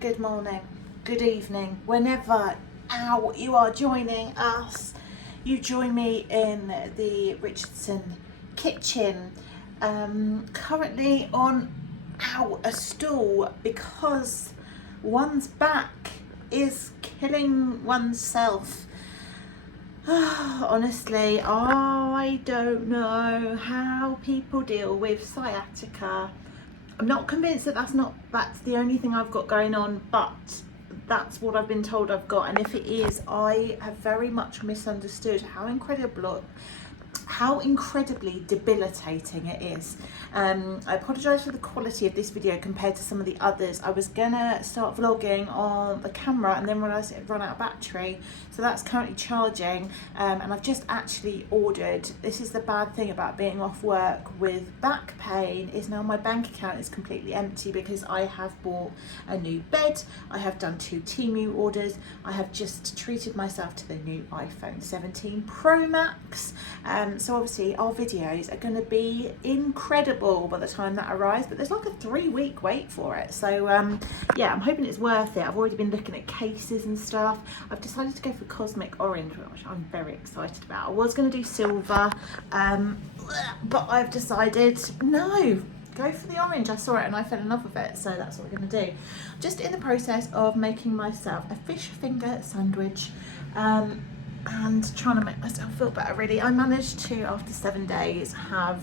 good morning, good evening, whenever you are joining us. You join me in the Richardson kitchen, currently on a stool because one's back is killing oneself. Honestly, I don't know how people deal with sciatica. I'm not convinced that that's the only thing I've got going on, but that's what I've been told I've got. And if it is, I have very much misunderstood how incredibly debilitating it is. I apologise for the quality of this video compared to some of the others. I was gonna start vlogging on the camera and then realised it had run out of battery, so that's currently charging, and I've just actually ordered, this is the bad thing about being off work with back pain, is now my bank account is completely empty because I have bought a new bed, I have done 2 Temu orders, I have just treated myself to the new iPhone 17 Pro Max. So obviously our videos are going to be incredible by the time that arrives, but there's like a 3-week wait for it. So yeah, I'm hoping it's worth it. I've already been looking at cases and stuff. I've decided to go for Cosmic Orange, which I'm very excited about. I was going to do silver, but I've decided no, go for the orange. I saw it and I fell in love with it, so that's what we're going to do. Just in the process of making myself a fish finger sandwich, and trying to make myself feel better really. I managed to, after 7 days, have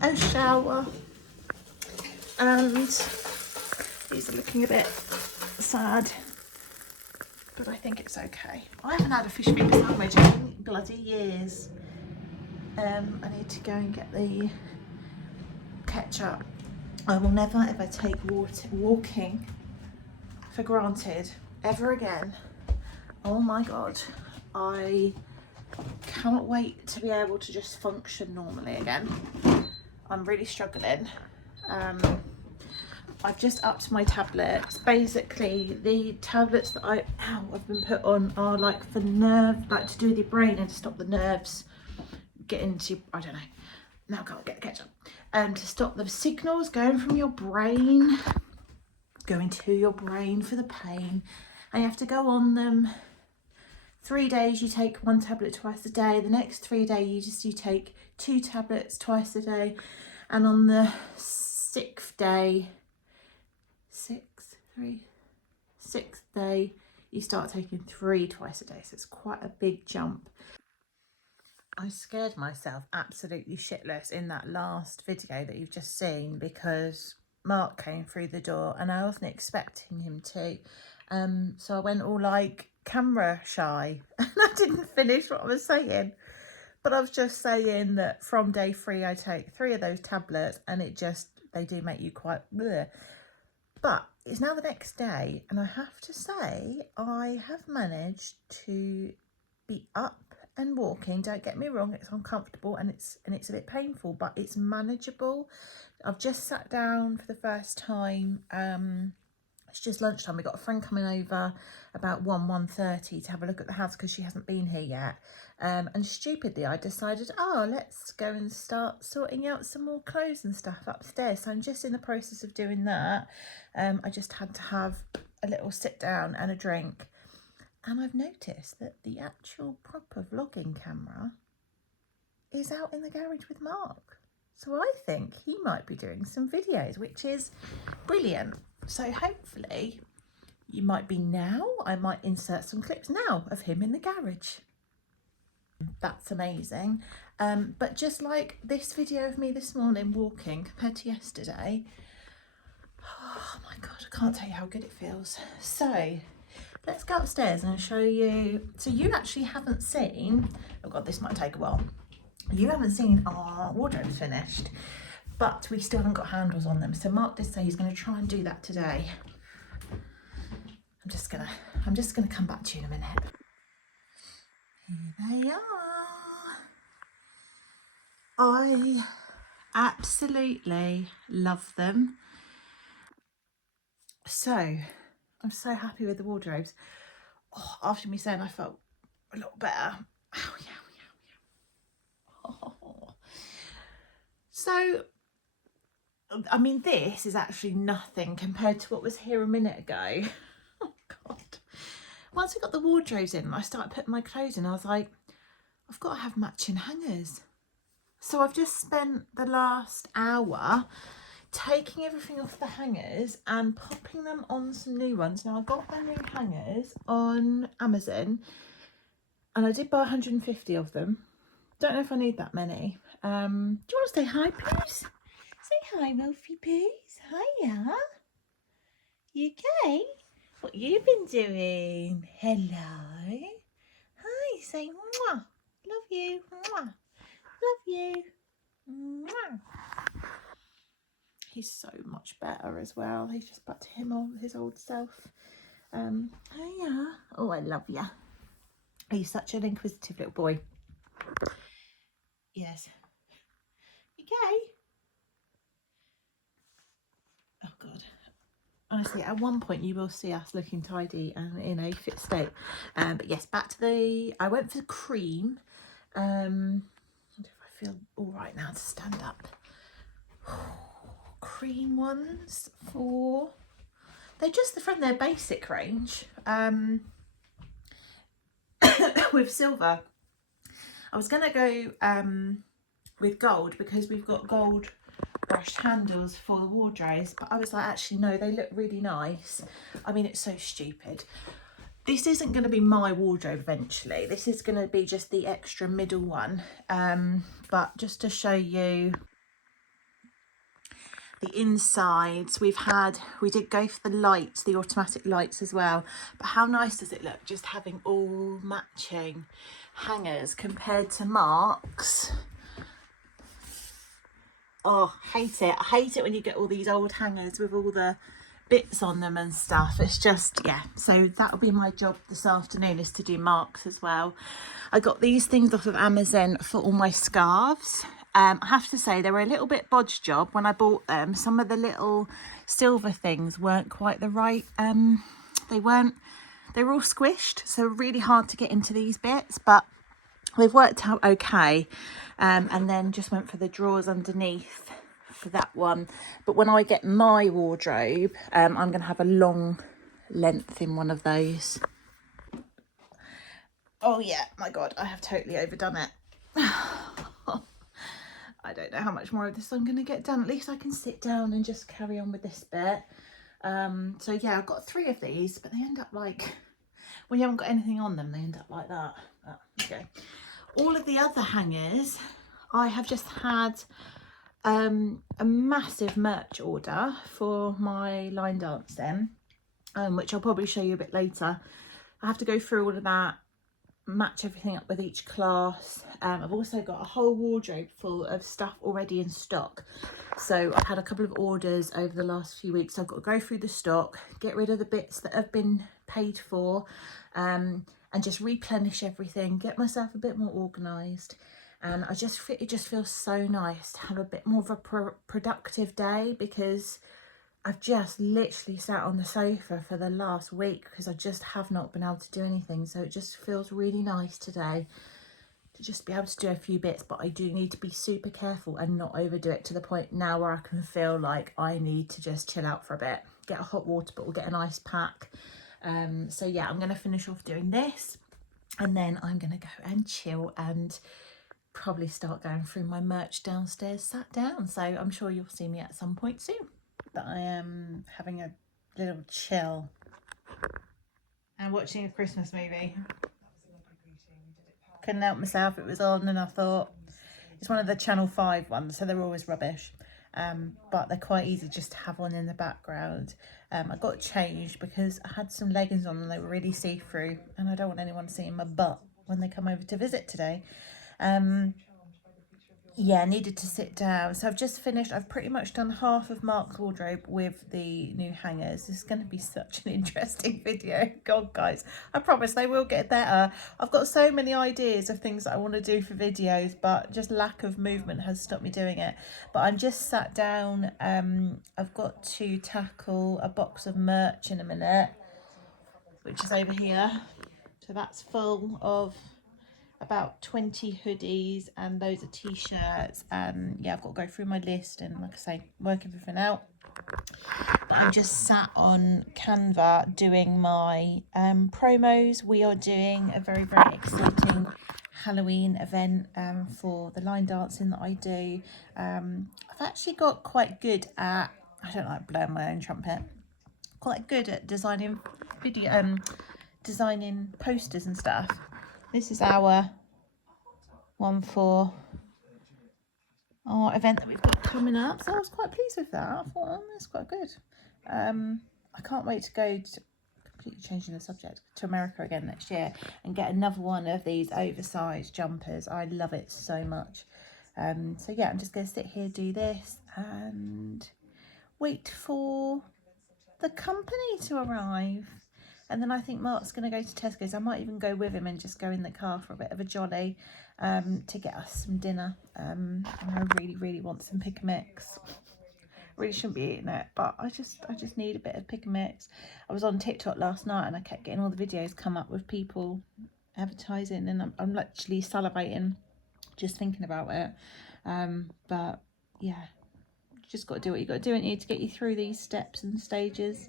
a shower, and these are looking a bit sad, but I think it's okay. I haven't had a fish finger sandwich in bloody years. I need to go and get the ketchup. I will never ever take walking for granted ever again. Oh my god, I cannot wait to be able to just function normally again. I'm really struggling. I've just upped my tablets. Basically, the tablets that I've been put on are like for to do with your brain and to stop the nerves getting to, I don't know. Now I can't get the ketchup. To stop the signals going from your brain, going to your brain for the pain. And you have to go on them. 3 days you take 1 tablet twice a day. The next 3 days you take 2 tablets twice a day, and on the 6th day, 6th day, you start taking 3 twice a day. So it's quite a big jump. I scared myself absolutely shitless in that last video that you've just seen because Mark came through the door and I wasn't expecting him to. So I went all like camera shy and I didn't finish what I was saying. But I was just saying that from day 3 I take 3 of those tablets and they do make you quite bleh. But it's now the next day and I have to say I have managed to be up and walking. Don't get me wrong, it's uncomfortable and it's a bit painful, but it's manageable. I've just sat down for the first time. It's just lunchtime. We've got a friend coming over about 1:30 to have a look at the house because she hasn't been here yet. And stupidly, I decided, let's go and start sorting out some more clothes and stuff upstairs. So I'm just in the process of doing that. I just had to have a little sit down and a drink. And I've noticed that the actual proper vlogging camera is out in the garage with Mark. So I think he might be doing some videos, which is brilliant. So hopefully you might be now. I might insert some clips now of him in the garage. That's amazing. But just like this video of me this morning walking compared to yesterday, oh my God, I can't tell you how good it feels. So let's go upstairs and I'll show you. So you actually haven't seen, oh God, this might take a while. You haven't seen our wardrobes finished, but we still haven't got handles on them. So Mark did say he's going to try and do that today. I'm just gonna come back to you in a minute. Here they are. I absolutely love them. So I'm so happy with the wardrobes. Oh, after me saying I felt a lot better. Ow, yeah. Oh. So I mean, this is actually nothing compared to what was here a minute ago. Oh God. Once we got the wardrobes in and I started putting my clothes in, I was like, I've got to have matching hangers. So I've just spent the last hour taking everything off the hangers and popping them on some new ones. Now I got the new hangers on Amazon and I did buy 150 of them. Don't know if I need that many. Do you want to say hi, please? Say hi, Wolfie Poos. Hiya. You okay? What you been doing? Hello. Hi, say mwah. Love you. Mwah. Love you. Mwah. He's so much better as well. He's just back to his old self. Hiya. Oh, I love you. He's such an inquisitive little boy. Yes. You okay? Oh God. Honestly, at one point you will see us looking tidy and in a fit state. But yes, back to I went for the cream. I wonder if I feel all right now to stand up. Cream ones they're just from their basic range. With silver. I was gonna go with gold because we've got gold brushed handles for the wardrobes, but I was like, actually no, they look really nice. I mean, it's so stupid. This isn't going to be my wardrobe eventually. This is going to be just the extra middle one. But just to show you the insides, we did go for the lights, the automatic lights as well. But how nice does it look just having all matching hangers compared to Mark's? Oh, hate it. I hate it when you get all these old hangers with all the bits on them and stuff. It's just, yeah. So that'll be my job this afternoon, is to do Mark's as well. I got these things off of Amazon for all my scarves. I have to say they were a little bit bodge job when I bought them. Some of the little silver things weren't quite the right. They were all squished, so really hard to get into these bits, but they've worked out okay. And then just went for the drawers underneath for that one. But when I get my wardrobe, I'm going to have a long length in one of those. Oh yeah, my God, I have totally overdone it. I don't know how much more of this I'm going to get done. At least I can sit down and just carry on with this bit. So yeah, I've got 3 of these, but they end up like, when you haven't got anything on them, they end up like that. Oh, okay. All of the other hangers, I have just had a massive merch order for my line dance then, which I'll probably show you a bit later. I have to go through all of that, match everything up with each class. I've also got a whole wardrobe full of stuff already in stock. So I've had a couple of orders over the last few weeks. I've got to go through the stock, get rid of the bits that have been paid for, and just replenish everything, get myself a bit more organised. And it just feels so nice to have a bit more of a productive day, because I've just literally sat on the sofa for the last week because I just have not been able to do anything. So it just feels really nice today to just be able to do a few bits, but I do need to be super careful and not overdo it to the point now where I can feel like I need to just chill out for a bit, get a hot water bottle, get an ice pack. So yeah, I'm going to finish off doing this and then I'm going to go and chill and probably start going through my merch downstairs sat down. So I'm sure you'll see me at some point soon. That I am having a little chill and watching a Christmas movie. Couldn't help myself, it was on and I thought, it's one of the Channel 5 ones, so they're always rubbish, but they're quite easy just to have on in the background. I got changed because I had some leggings on and they were really see-through and I don't want anyone seeing my butt when they come over to visit today. Yeah, needed to sit down. So I've just finished. I've pretty much done half of Mark's wardrobe with the new hangers. This is going to be such an interesting video. God, guys, I promise they will get better. I've got so many ideas of things that I want to do for videos, but just lack of movement has stopped me doing it. But I'm just sat down. I've got to tackle a box of merch in a minute, which is over here. So that's full of about 20 hoodies and loads of t-shirts, and yeah, I've got to go through my list and, like I say, work everything out. But I'm just sat on Canva doing my promos. We are doing a very, very exciting Halloween event for the line dancing that I do. I've actually got quite good at, I don't like blowing my own trumpet, quite good at designing video, designing posters and stuff. This is our one for our event that we've got coming up, so I was quite pleased with that. I thought, oh, that's quite good. I can't wait to go to, completely changing the subject, to America again next year and get another one of these oversized jumpers. I love it so much. So yeah, I'm just going to sit here, do this and wait for the company to arrive. And then I think Mark's going to go to Tesco's. I might even go with him and just go in the car for a bit of a jolly to get us some dinner. And I really, really want some pick and mix. Really shouldn't be eating it, but I just need a bit of pick and mix. I was on TikTok last night and I kept getting all the videos come up with people advertising, and I'm literally salivating just thinking about it. But yeah, you just got to do what you got to do, and you need to get you through these steps and stages.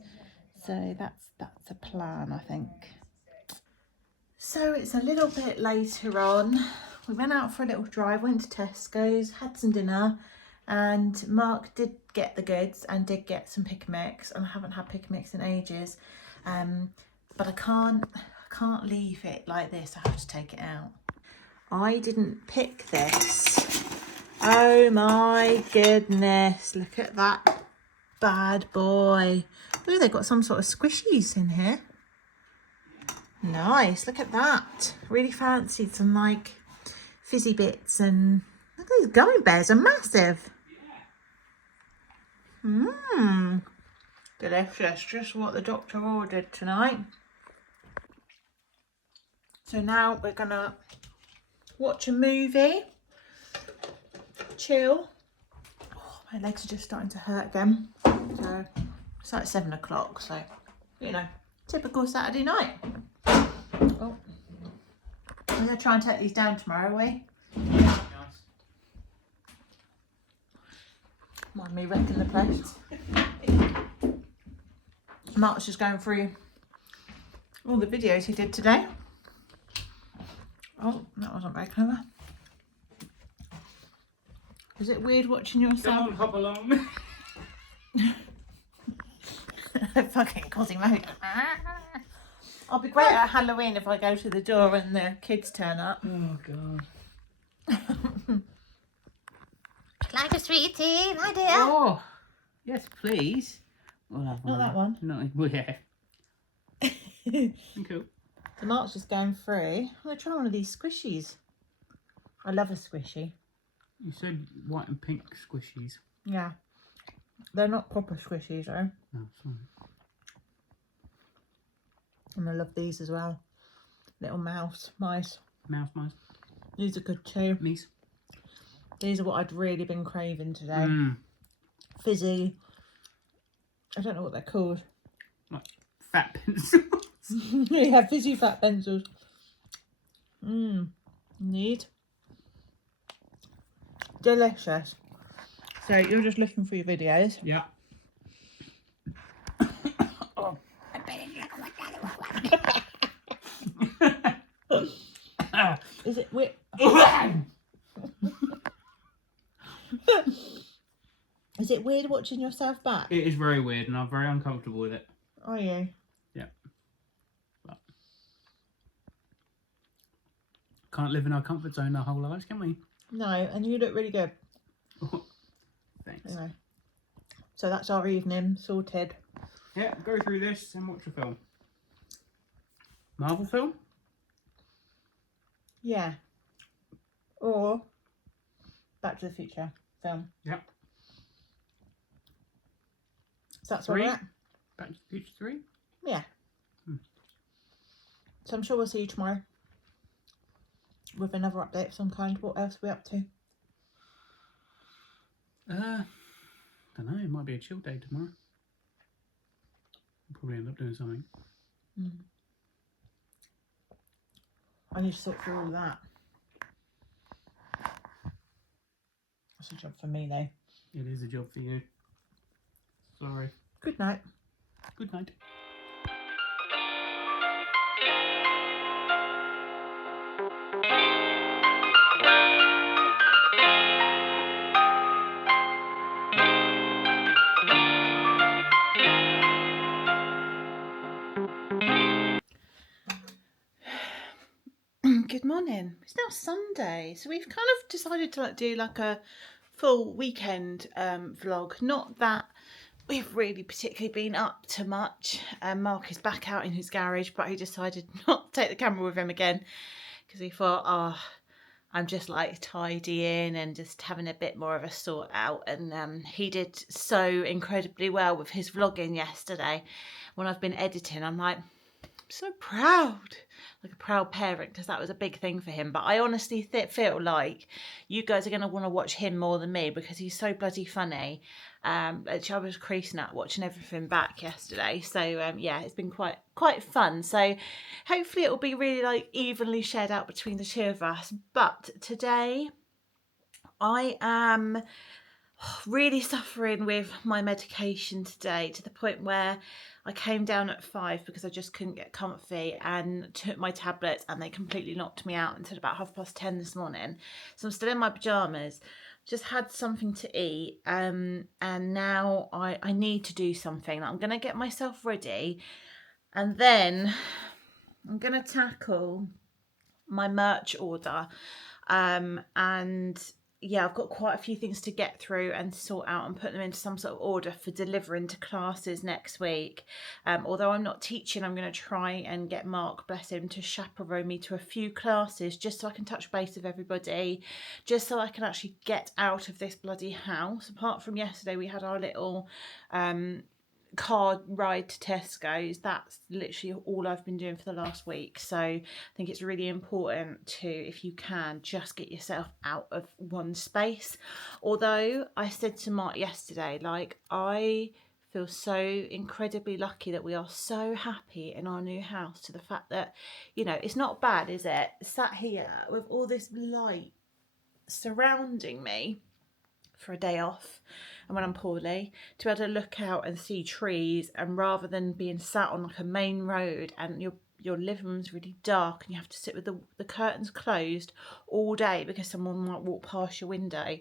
So that's a plan, I think. So it's a little bit later on. We went out for a little drive, went to Tesco's, had some dinner, and Mark did get the goods and did get some pick and mix, and I haven't had pick and mix in ages. But I can't leave it like this. I have to take it out. I didn't pick this. Oh my goodness, look at that bad boy. Oh, they've got some sort of squishies in here. Nice, look at that. Really fancied some like fizzy bits, and look at these gummy bears are massive. Delicious, just what the doctor ordered tonight. So now we're gonna watch a movie, chill. Oh, my legs are just starting to hurt again. So it's like 7 o'clock, so you know, typical Saturday night. Oh, I'm gonna try and take these down tomorrow, are we? Nice. Mind me wrecking the place. Mark's just going through all the videos he did today. Oh, that wasn't very clever. Is it weird watching yourself? Don't hop along. Fucking Quasimodo. I'll be great at Halloween if I go to the door and the kids turn up. Oh god. Like a sweet tea, my dear. Oh, yes, please. We'll have Not that one. No, well, yeah. Cool. So Mark's just going through. I'm going to try one of these squishies. I love a squishy. You said white and pink squishies. Yeah. They're not proper squishies though. Oh, sorry. And I love these as well. Little mice. Mouse. These are good too. Mice. These are what I'd really been craving today. Fizzy. I don't know what they're called. Like fat pencils. Yeah, fizzy fat pencils. Need. Delicious. So you're just looking for your videos. Yeah. Oh. Is it weird? Is it weird watching yourself back? It is very weird, and I'm very uncomfortable with it. Are you? Yeah. But can't live in our comfort zone our whole lives, can we? No, and you look really good. Thanks. Anyway. So that's our evening sorted. Yeah, go through this and watch a film. Marvel film? Yeah. Or Back to the Future film. Yeah. So that's where we're 3? at. Back to the Future 3? Yeah. So I'm sure we'll see you tomorrow with another update of some kind. What else are we up to? Don't know, it might be a chill day tomorrow. We'll probably end up doing something. I need to sort through all of that. That's a job for me though. It is a job for you. Sorry. Good night. Good night. Good morning. It's now Sunday, so we've kind of decided to do like a full weekend vlog. Not that we've really particularly been up to much. Mark is back out in his garage, but he decided not to take the camera with him again because he thought, oh, I'm just like tidying and just having a bit more of a sort out. And he did so incredibly well with his vlogging yesterday. When I've been editing, I'm like, so proud, like a proud parent, because that was a big thing for him. But I honestly feel like you guys are going to want to watch him more than me because he's so bloody funny. I was creasing up watching everything back yesterday, so yeah, it's been quite fun. So hopefully it will be really like evenly shared out between the two of us. But today I am really suffering with my medication today, to the point where I came down at 5 because I just couldn't get comfy and took my tablets, and they completely knocked me out until about 10:30 this morning. So I'm still in my pyjamas, just had something to eat, and now I need to do something. I'm going to get myself ready, and then I'm going to tackle my merch order, and yeah, I've got quite a few things to get through and sort out and put them into some sort of order for delivering to classes next week. Although I'm not teaching, I'm going to try and get Mark, bless him, to chaperone me to a few classes just so I can touch base with everybody, just so I can actually get out of this bloody house. Apart from yesterday, we had our little car ride to Tesco's. That's literally all I've been doing for the last week. So I think it's really important to, if you can, just get yourself out of one space. Although I said to Mark yesterday, like, I feel so incredibly lucky that we are so happy in our new house, to the fact that, you know, it's not bad, is it? Sat here with all this light surrounding me for a day off, and when I'm poorly, to be able to look out and see trees, and rather than being sat on like a main road and your living room's really dark and you have to sit with the curtains closed all day because someone might walk past your window.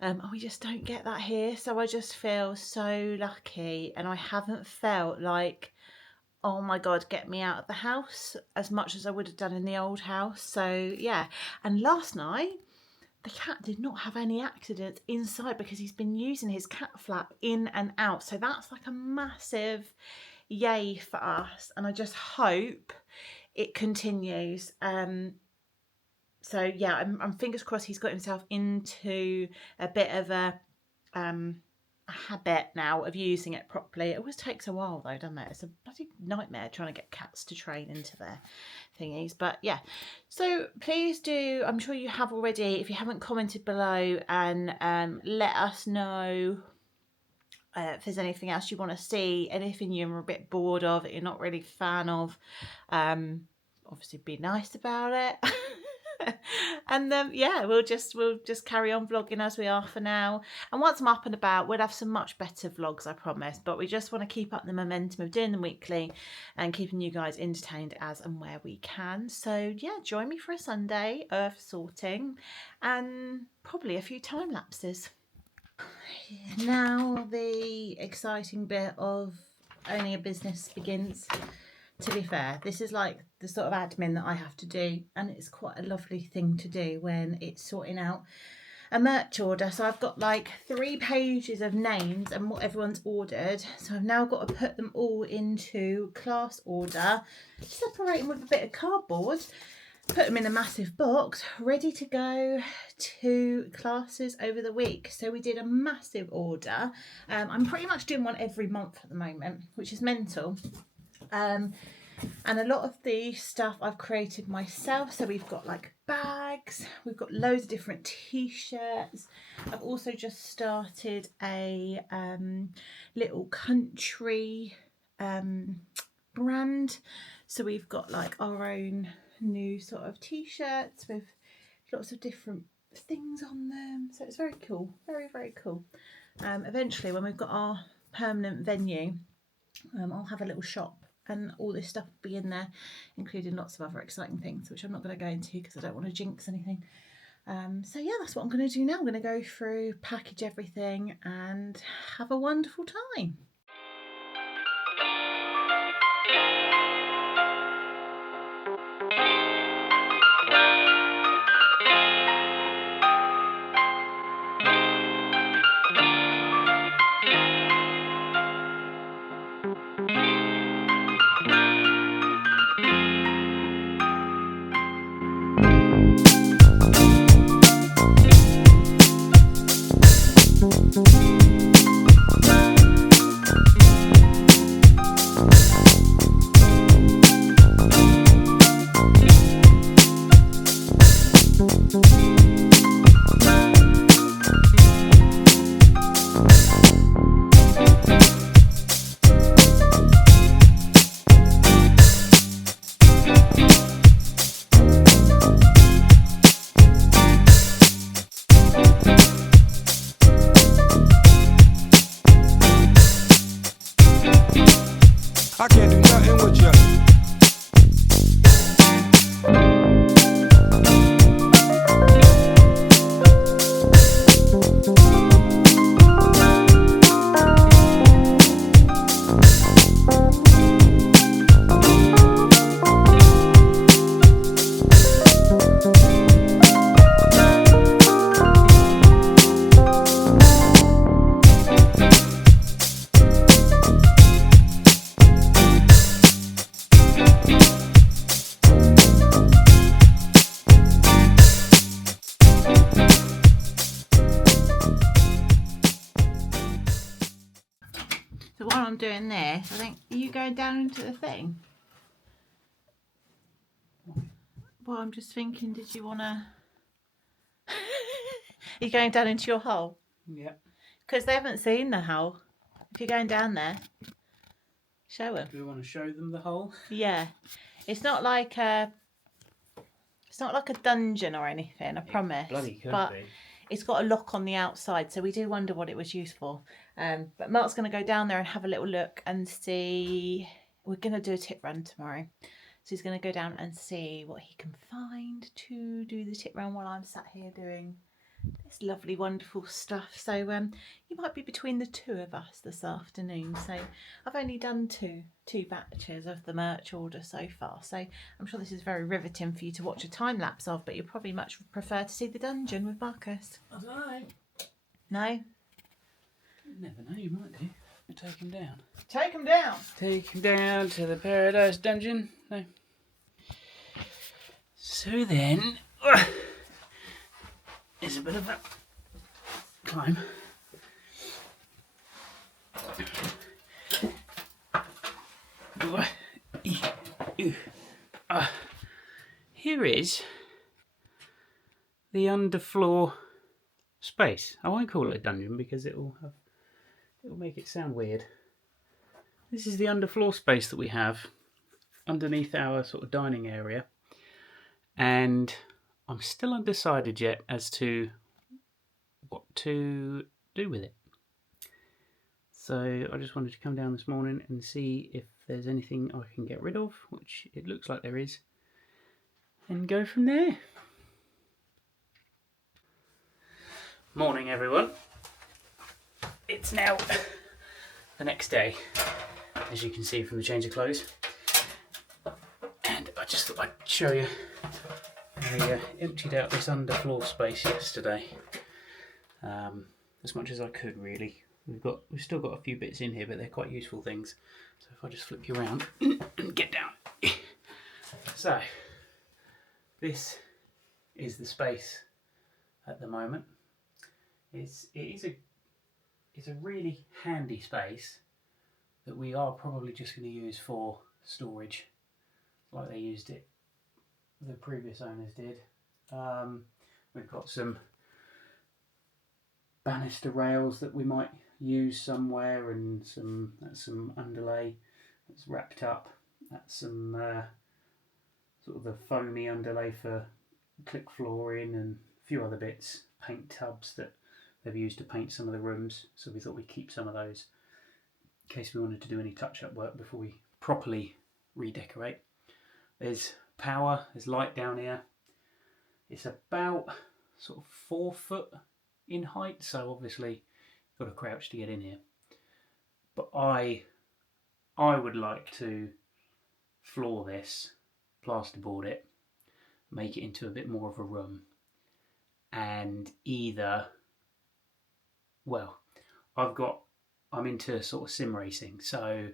And we just don't get that here. So I just feel so lucky, and I haven't felt like, oh my God, get me out of the house as much as I would have done in the old house. So yeah. And last night, the cat did not have any accidents inside because he's been using his cat flap in and out. So that's like a massive yay for us. And I just hope it continues. So yeah, I'm fingers crossed he's got himself into a bit of a habit now of using it properly. It always takes a while though, doesn't it? It's a bloody nightmare trying to get cats to train into their thingies. But yeah, so please do, I'm sure you have already, if you haven't, commented below and let us know if there's anything else you want to see, anything you're a bit bored of, that you're not really a fan of. Obviously be nice about it. And yeah, we'll just carry on vlogging as we are for now, and once I'm up and about, we'll have some much better vlogs, I promise. But we just want to keep up the momentum of doing them weekly and keeping you guys entertained as and where we can. So yeah, join me for a Sunday of sorting and probably a few time lapses. Now the exciting bit of owning a business begins. To be fair, this is like the sort of admin that I have to do, and it's quite a lovely thing to do when it's sorting out a merch order. So I've got like 3 pages of names and what everyone's ordered. So I've now got to put them all into class order, separate them with a bit of cardboard, put them in a massive box, ready to go to classes over the week. So we did a massive order. I'm pretty much doing one every month at the moment, which is mental. And a lot of the stuff I've created myself. So we've got like bags, we've got loads of different t-shirts. I've also just started a little country brand. So we've got like our own new sort of t-shirts with lots of different things on them. So it's very cool, very, very cool. Eventually, when we've got our permanent venue, I'll have a little shop and all this stuff will be in there, including lots of other exciting things, which I'm not going to go into because I don't want to jinx anything. So yeah, that's what I'm going to do now. I'm going to go through, package everything and have a wonderful time. I can't do nothing with you. So while I'm doing this, I think, are you going down into the thing? Well, I'm just thinking, did you want to... Are you going down into your hole? Yeah. Because they haven't seen the hole. If you're going down there, show them. Do we want to show them the hole? Yeah. It's not like a dungeon or anything, I promise. Bloody could but be. it's got a lock on the outside, so we do wonder what it was used for. But Mark's going to go down there and have a little look and see. We're going to do a tip run tomorrow. So he's going to go down and see what he can find to do the tip run while I'm sat here doing this lovely, wonderful stuff. So you might be between the two of us this afternoon. So I've only done two batches of the merch order so far. So I'm sure this is very riveting for you to watch a time lapse of, but you probably much prefer to see the dungeon with Marcus. I don't know. No? You never know, you might do. We'll take him down. Take him down. Take him down to the Paradise Dungeon. No. So then, there's a bit of a climb. Here is the underfloor space. I won't call it a dungeon because it'll make it sound weird. This is the underfloor space that we have underneath our sort of dining area, and I'm still undecided yet as to what to do with it. So I just wanted to come down this morning and see if there's anything I can get rid of, which it looks like there is, and go from there. Morning everyone. It's now the next day, as you can see from the change of clothes, and I just thought I'd show you. I emptied out this underfloor space yesterday, as much as I could really. We've still got a few bits in here, but they're quite useful things. So if I just flip you around and get down. So this is the space at the moment. It's a really handy space that we are probably just going to use for storage, like they used it, the previous owners did. We've got some banister rails that we might use somewhere, and that's some underlay that's wrapped up. That's some sort of the foamy underlay for click flooring and few other bits, paint tubs that they've used to paint some of the rooms, so we thought we'd keep some of those in case we wanted to do any touch-up work before we properly redecorate. There's power, there's light down here. It's about sort of 4 foot in height, so obviously you've got to crouch to get in here. But I would like to floor this, plasterboard it, make it into a bit more of a room, and either, well, I'm into sort of sim racing, so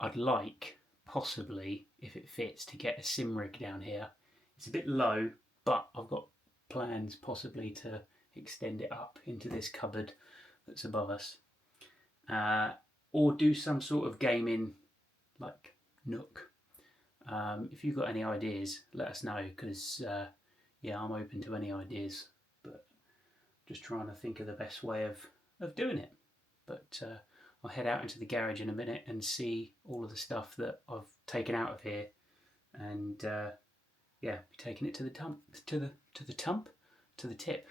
I'd like, possibly, if it fits, to get a sim rig down here. It's a bit low, but I've got plans possibly to extend it up into this cupboard that's above us. Or do some sort of gaming, like, nook. If you've got any ideas, let us know, because, yeah, I'm open to any ideas, but just trying to think of the best way of doing it. But I'll head out into the garage in a minute and see all of the stuff that I've taken out of here, and yeah, be taking it to the tip.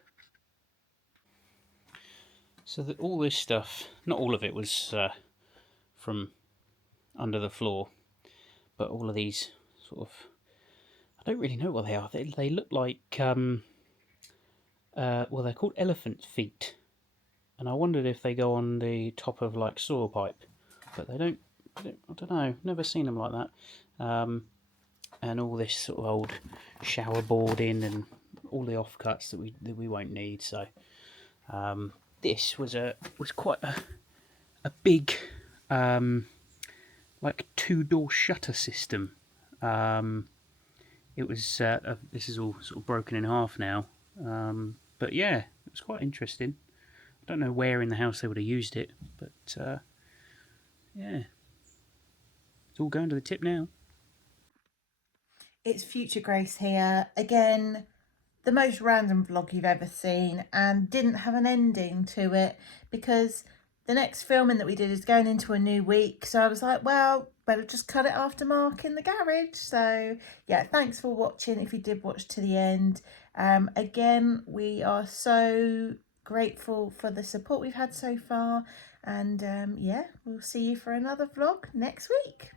So that all this stuff, not all of it was from under the floor, but all of these sort of, I don't really know what they are. They look like well, they're called elephant feet. And I wondered if they go on the top of like soil pipe, but they don't. I don't know. Never seen them like that. And all this sort of old shower boarding and all the offcuts that we won't need. So this was quite a big like 2-door shutter system. It was this is all sort of broken in half now. But yeah, it was quite interesting. I don't know where in the house they would have used it, but yeah, it's all going to the tip now. It's Future Grace here. Again, the most random vlog you've ever seen, and didn't have an ending to it because the next filming that we did is going into a new week. So I was like, well, better just cut it after Mark in the garage. So yeah, thanks for watching if you did watch to the end. Again, we are so grateful for the support we've had so far, and yeah, we'll see you for another vlog next week.